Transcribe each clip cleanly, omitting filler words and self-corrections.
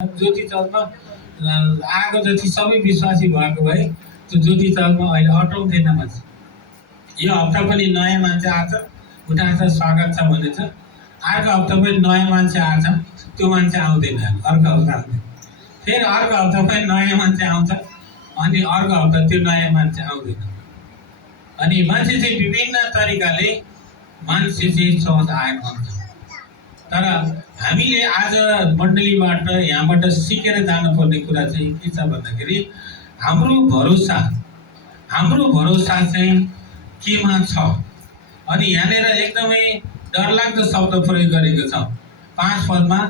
ज्योति चर्चमा आएको जति सबै विश्वासी भएको भए त्यो ज्योति चर्चमा अहिले अटाउँदैन मान्छे। यो हप्ता पनि नयाँ मान्छे आछ, उठाछ, स्वागत छ भनेछ। अर्को हप्ता पनि नयाँ मान्छे आछ, त्यो मान्छे आउँदैन, अर्को हप्ता आउँदैन। फेरि अर्को हप्ता पनि नयाँ मान्छे आउँछ, अनि अर्को हप्ता त्यो नयाँ मान्छे आउँदैन। अनि मान्छे चाहिँ विभिन्न तरिकाले मान्छे चाहिँ सोच आएको हुन्छ। तर हामीले आज मण्डलीबाट यहाँबाट सिकेर जानुपर्ने कुरा चाहिँ के छ भन्दाखेरि हाम्रो भरोसा चाहिँ केमा छ। अनि यहाँनिर एकदमै डरलाग्दो शब्द प्रयोग गरेको छ 5 पदमा।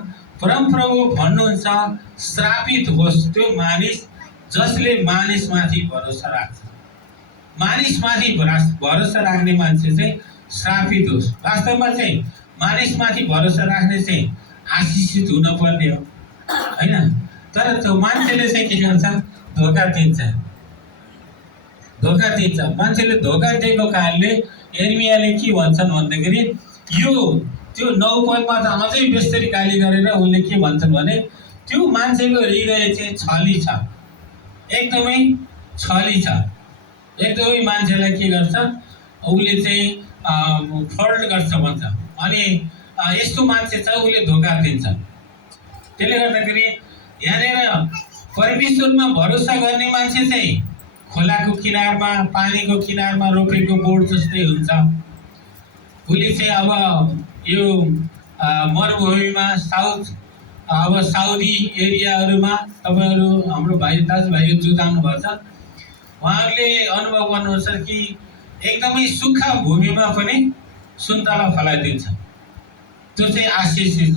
परमप्रभु भन्नुहुन्छ, श्रापित होस् त्यो मानिस जसले मानिसमाथि भरोसा राख्छ। मानिसमाथि भरोसा राख्ने मान्छे चाहिँ श्रापित होस्। वास्तवमा चाहिँ मानिसमाथि भरोसा राख्ने चाहिँ आशिषित हुनुपर्ने हो, हैन? तर त्यो मान्छेले चाहिँ के गर्छ? धोका दिन्छ। मान्छेले धोका दिएको कारणले यिर्मियाले के भन्छन् भन्दाखेरि यो त्यो 9 पदमा त अझै बेस्तरी गाली गरेर उनले के भन्छन् भने त्यो मान्छेको हृदय चाहिँ छली छ, एकदमै छली छ। एकदमै मान्छेलाई के गर्छ? उसले चाहिँ फल्ट गर्छ भन्छ। अनि यस्तो मान्छे छ, उसले धोका दिन्छ। त्यसले गर्दाखेरि यहाँनिर परमेश्वरमा भरोसा गर्ने मान्छे चाहिँ खोलाको किनारमा, पानीको किनारमा रोपेको बोट जस्तै हुन्छ। उसले चाहिँ अब यो मरुभूमिमा साउदी एरियाहरूमा तपाईँहरू हाम्रो दाजुभाइहरू जो जानुभएको छ उहाँहरूले अनुभव गर्नुहुन्छ कि एकदमै सुक्खा भूमिमा पनि सुन्तला फलाइदिन्छ। त्यो चाहिँ आशिषित हो।